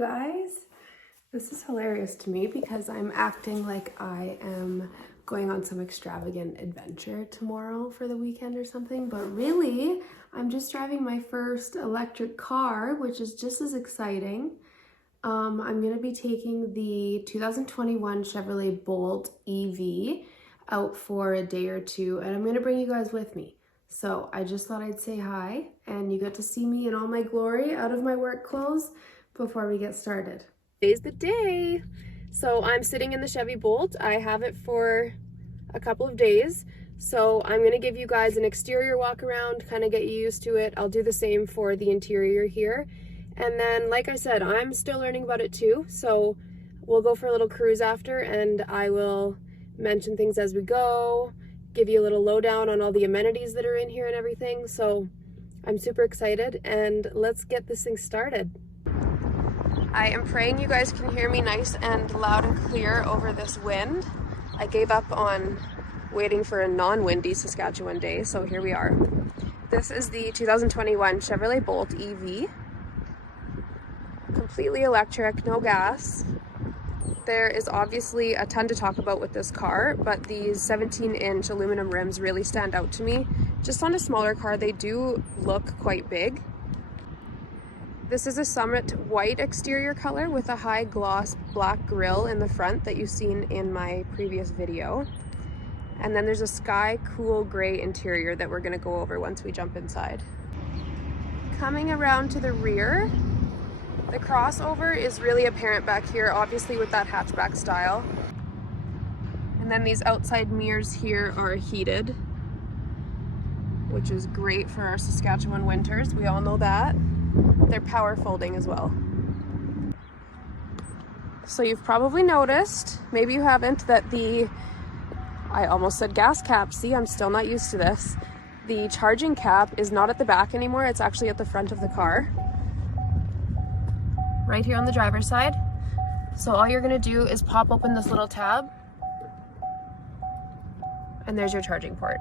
guys. This is hilarious to me because I'm acting like I am going on some extravagant adventure tomorrow for the weekend or something, but really I'm just driving my first electric car, which is just as exciting. I'm going to be taking the 2021 Chevrolet Bolt EV out for a day or two, and I'm going to bring you guys with me. So I just thought I'd say hi, and you get to see me in all my glory out of my work clothes before we get started. Today's the day. So I'm sitting in the Chevy Bolt. I have it for a couple of days. So I'm going to give you guys an exterior walk around, kind of get you used to it. I'll do the same for the interior here. And then, like I said, I'm still learning about it too. So we'll go for a little cruise after, and I will mention things as we go, give you a little lowdown on all the amenities that are in here and everything. So I'm super excited, and let's get this thing started. I am praying you guys can hear me nice and loud and clear over this wind. I gave up on waiting for a non-windy Saskatchewan day, so here we are. This is the 2021 Chevrolet Bolt EV. Completely electric, no gas. There is obviously a ton to talk about with this car, but these 17-inch aluminum rims really stand out to me. Just on a smaller car, they do look quite big. This is a Summit white exterior color with a high gloss black grille in the front that you've seen in my previous video. And then there's a sky cool gray interior that we're gonna go over once we jump inside. Coming around to the rear, the crossover is really apparent back here, obviously with that hatchback style. And then these outside mirrors here are heated, which is great for our Saskatchewan winters. We all know that. They're power folding as well. So you've probably noticed, maybe you haven't, that I almost said gas cap. See, I'm still not used to this. The charging cap is not at the back anymore. It's actually at the front of the car. Right here on the driver's side. So all you're gonna do is pop open this little tab, and there's your charging port.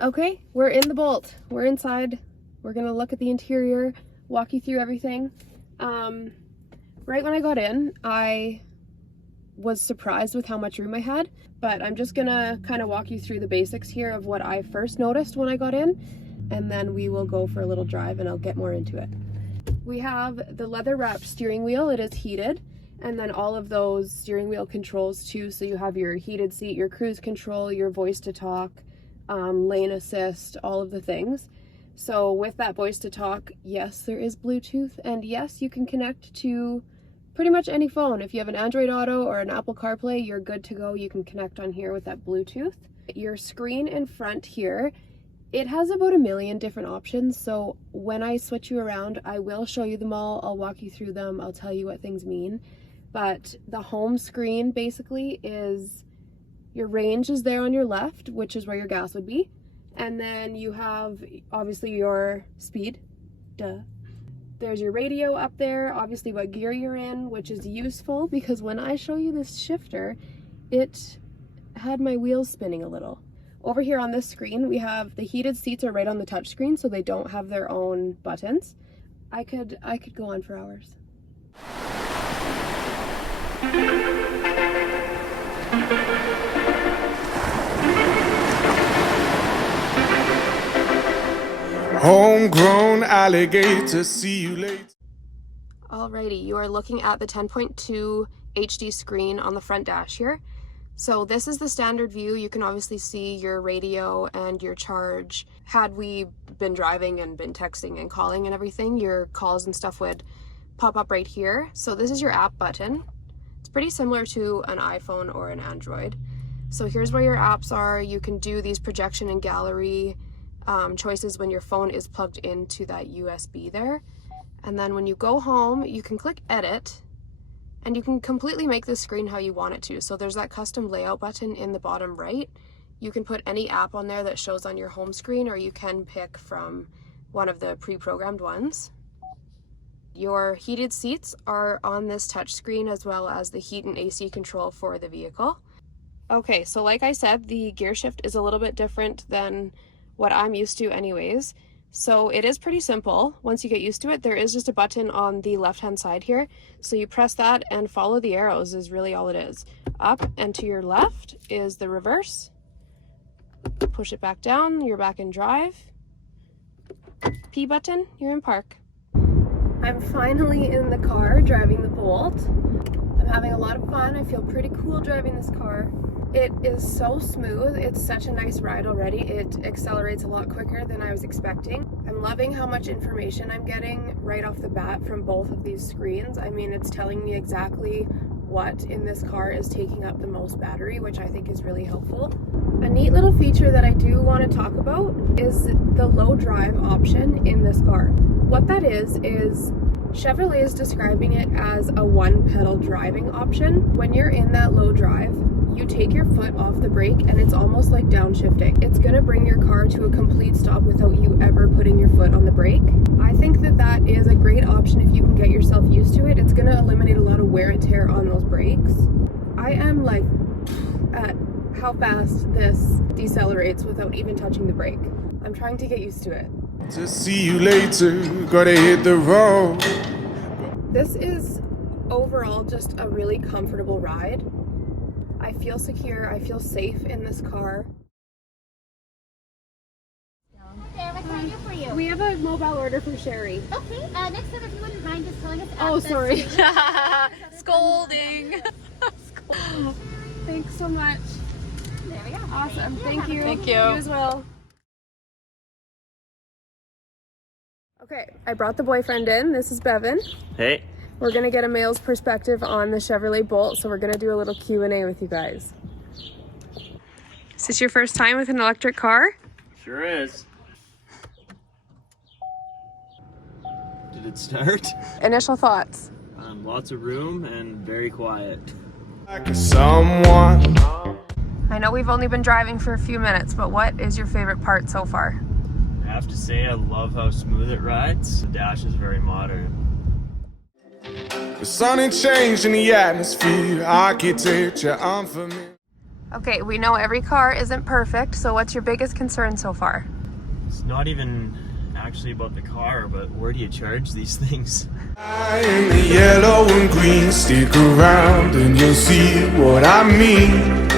Okay, we're in the Bolt. We're inside. We're gonna look at the interior, walk you through everything. Right when I got in, I was surprised with how much room I had, but I'm just gonna kind of walk you through the basics here of what I first noticed when I got in, and then we will go for a little drive and I'll get more into it. We have the leather wrapped steering wheel. It is heated, and then all of those steering wheel controls too. So you have your heated seat, your cruise control, your voice to talk, lane assist, all of the things. So with that voice to talk, yes, there is Bluetooth, and yes, you can connect to pretty much any phone. If you have an Android Auto or an Apple CarPlay, you're good to go. You can connect on here with that Bluetooth. Your screen in front here, it has about a million different options. So when I switch you around, I will show you them all. I'll walk you through them. I'll tell you what things mean. But the home screen basically is your range is there on your left, which is where your gas would be. And then you have obviously your speed, duh. There's your radio up there, obviously what gear you're in, which is useful because when I show you this shifter, it had my wheels spinning a little. Over here on this screen, we have the heated seats are right on the touch screen, so they don't have their own buttons. I could go on for hours. Homegrown alligator, see you later. Alrighty, you are looking at the 10.2 HD screen on the front dash here. So this is the standard view. You can obviously see your radio and your charge. Had we been driving and been texting and calling and everything, your calls and stuff would pop up right here. So this is your app button. It's pretty similar to an iPhone or an Android. So here's where your apps are. You can do these projection and gallery choices when your phone is plugged into that USB there. And then when you go home, you can click edit, and you can completely make the screen how you want it to. So there's that custom layout button in the bottom right. You can put any app on there that shows on your home screen, or you can pick from one of the pre-programmed ones. Your heated seats are on this touch screen, as well as the heat and AC control for the vehicle. Okay, so like I said, the gear shift is a little bit different than what I'm used to anyways. So it is pretty simple. Once you get used to it, there is just a button on the left-hand side here. So you press that and follow the arrows is really all it is. Up and to your left is the reverse. Push it back down, you're back in drive. P button, you're in park. I'm finally in the car driving the Bolt. I'm having a lot of fun. I feel pretty cool driving this car. It is so smooth. It's such a nice ride already. It accelerates a lot quicker than I was expecting. I'm loving how much information I'm getting right off the bat from both of these screens. I mean, it's telling me exactly what in this car is taking up the most battery, which I think is really helpful. A neat little feature that I do want to talk about is the low drive option in this car. What that is Chevrolet is describing it as a one pedal driving option. When you're in that low drive, you take your foot off the brake and it's almost like downshifting. It's gonna bring your car to a complete stop without you ever putting your foot on the brake. I think that that is a great option if you can get yourself used to it. It's gonna eliminate a lot of wear and tear on those brakes. I am like at how fast this decelerates without even touching the brake. I'm trying to get used to it. To see you later, gotta hit the road. This is overall just a really comfortable ride. I feel secure, I feel safe in this car. There, what can I do for you? We have a mobile order for Sherry. Okay, next time if you wouldn't mind just telling us. Oh, sorry. Scolding. Thanks so much. There we go. Awesome, thank you. Thank you. You as well. Okay, I brought the boyfriend in. This is Bevan. Hey. We're gonna get a male's perspective on the Chevrolet Bolt, so we're gonna do a little Q&A with you guys. Is this your first time with an electric car? Sure is. Did it start? Initial thoughts? Lots of room and very quiet. Like someone. I know we've only been driving for a few minutes, but what is your favorite part so far? I have to say I love how smooth it rides. The dash is very modern. The sun ain't changed in the atmosphere. Architecture unfamiliar. Okay, we know every car isn't perfect, so what's your biggest concern so far? It's not even actually about the car, but where do you charge these things? I am the yellow and green. Stick around and you'll see what I mean.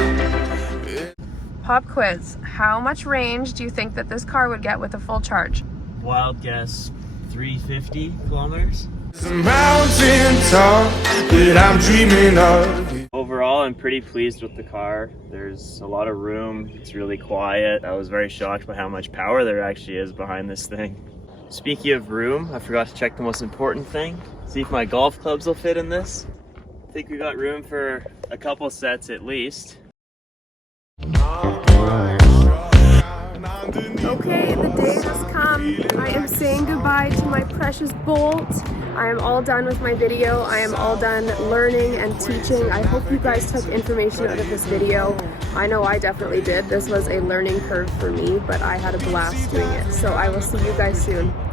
Pop quiz. How much range do you think that this car would get with a full charge? Wild guess, 350 kilometers? It's a mountain top that I'm dreaming of. Overall, I'm pretty pleased with the car. There's a lot of room. It's really quiet. I was very shocked by how much power there actually is behind this thing. Speaking of room, I forgot to check the most important thing. See if my golf clubs will fit in this. I think we got room for a couple sets at least. Okay, the day has come. I am saying goodbye to my precious Bolt. I am all done with my video. I am all done learning and teaching. I hope you guys took information out of this video. I know I definitely did. This was a learning curve for me, but I had a blast doing it. So I will see you guys soon.